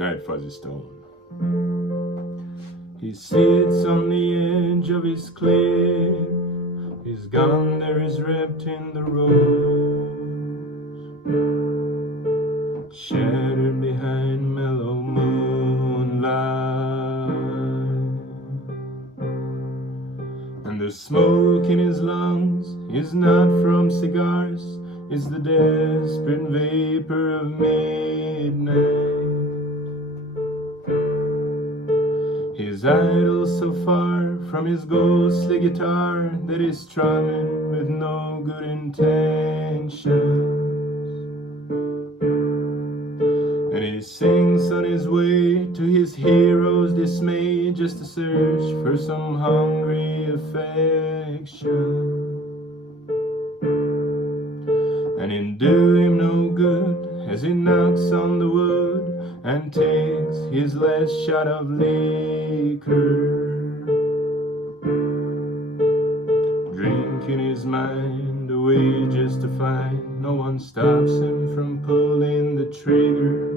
night, Fuzzy Stone. He sits on the edge of his cliff. His gun there is wrapped in the rose, shattered behind mellow moonlight. And the smoke in his lungs is not from cigars, it's the desperate vapor of midnight. His idol so far from his ghostly guitar that is strumming with no good intentions. And he sings on his way to his hero's dismay, just to search for some hungry affection. And it do him no good as he knocks on the wood and takes his last shot of liquor, drinking his mind away just to find no one stops him from pulling the trigger.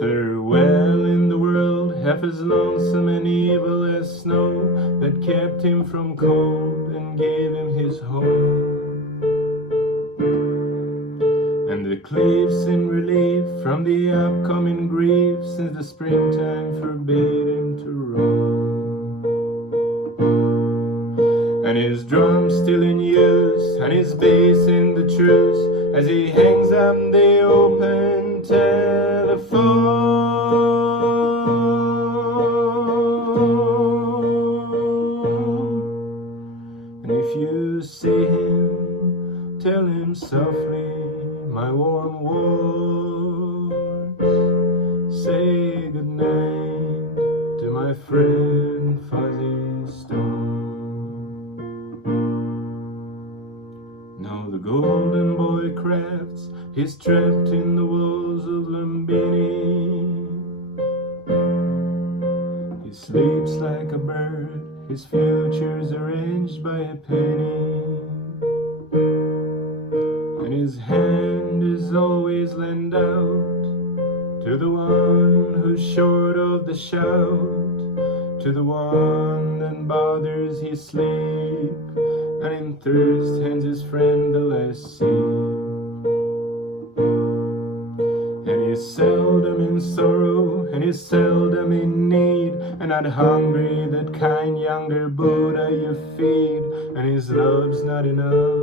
Farewell in the world, half as lonesome and evil as snow, that kept him from cold and gave him his home. And the cliffs in relief from the upcoming grief, since the springtime forbade him to roam. And his drums still in use, and his bass in the truce, as he hangs up the open telephone. And if you see him, tell him softly, my warm words, say goodnight to my friend Fuzzy Stone. Now the golden boy crafts, he's trapped in the walls of Lumbini. He sleeps like a bird, his future's arranged by a penny. And his hand is always lent out to the one who's short of the shout, to the one that bothers his sleep, and in thirst hands his friend the last seed. And he's seldom in sorrow, and he's seldom in need, and not hungry, that kind younger Buddha you feed. And his love's not enough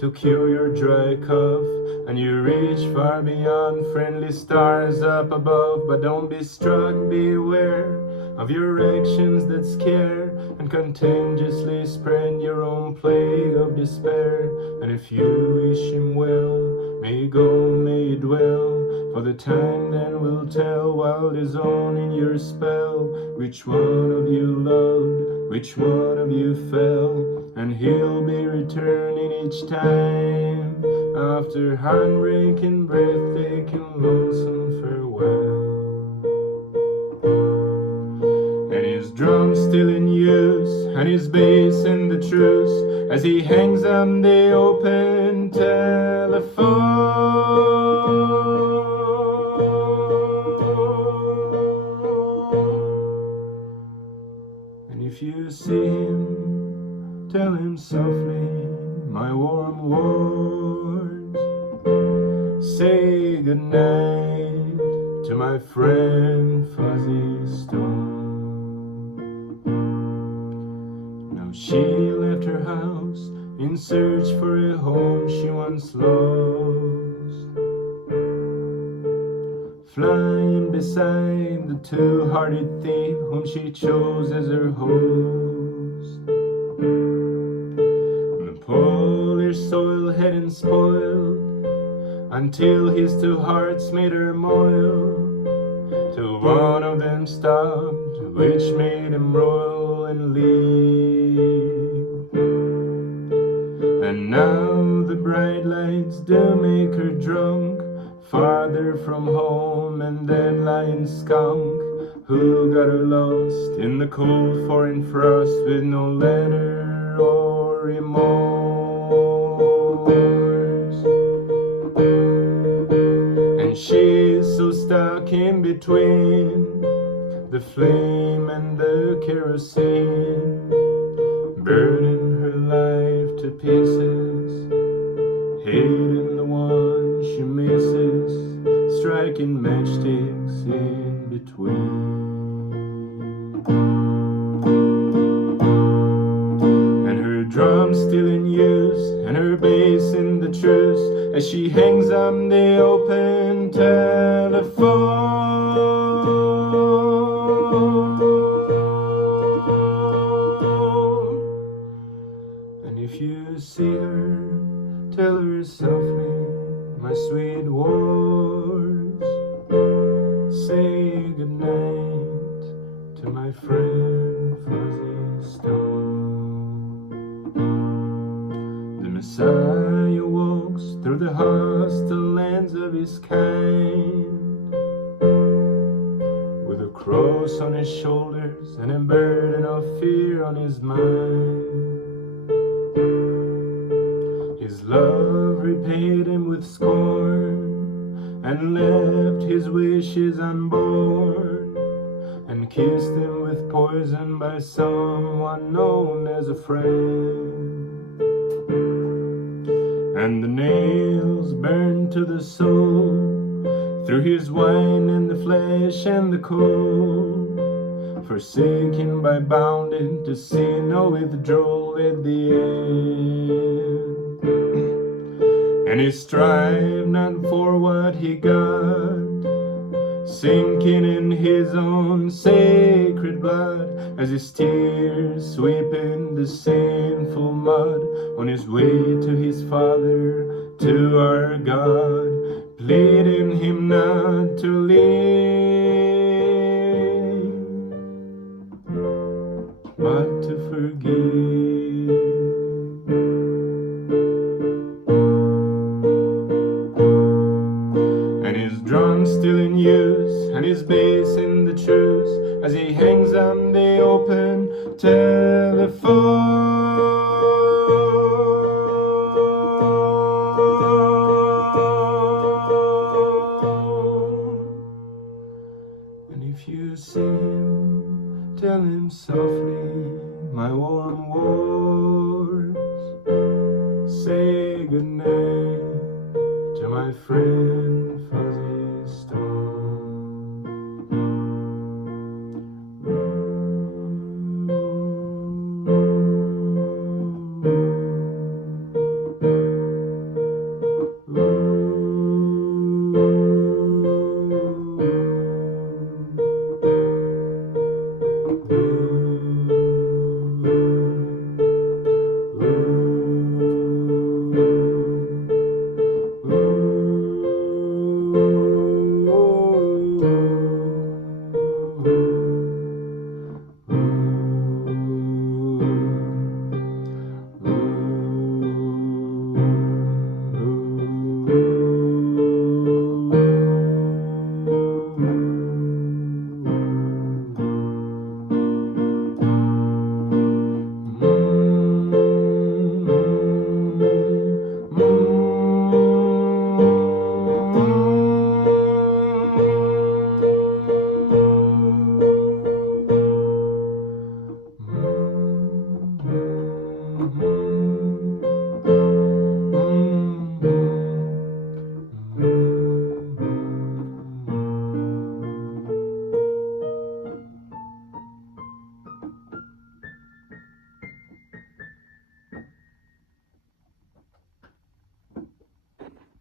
to cure your dry cough, and you reach far beyond friendly stars up above. But don't be struck, beware of your actions that scare, and contagiously spread your own plague of despair. And if you wish him well, may he go, may he dwell, for the time then will tell, while is on in your spell, which one of you loved, which one of you fell. And he'll be returning each time, after heartbreaking, breathtaking, lonesome farewell. And his drums still in use, and his bass in the truce, as he hangs on the open telephone. And if you see him, tell him softly, my warm words, say goodnight to my friend Fuzzy Stone. Now she left her house in search for a home she once lost, flying beside the two-hearted thief whom she chose as her host. The Polish soil hadn't spoiled until his two hearts made her moil, till one of them stopped, which made him roil and leave. And now the bright lights do make her drunk, farther from home, and that lying skunk who got her lost in the cold foreign frost, with no letter or remorse. And she's so stuck in between the flame and the kerosene, burning her life to pieces, hating the one she misses, striking matchsticks in between. And her drum's still in use, and her bass in the truce, as she hangs on the open telephone. And if you see her, tell her softly, my sweet wars, say goodnight to my friend Fuzzy Stone. The Messiah walks through the hostile lands of his kind, with a cross on his shoulders and a burden of fear on his mind. His love repaid him with scorn, and left his wishes unborn, and kissed him with poison by someone known as a friend. And the nails burned to the soul, through his wine and the flesh and the cold, forsaken by bounding to see no withdrawal at the end. And he strived not for what he got, sinking in his own sacred blood, as his tears sweeping the sinful mud, on his way to his Father, to our God, pleading him not to leave, but to forgive. And his drum's still in use, and his bass in the truce, as he hangs on the open telephone. And if you see him, tell him softly, my warm words, say goodnight to my friend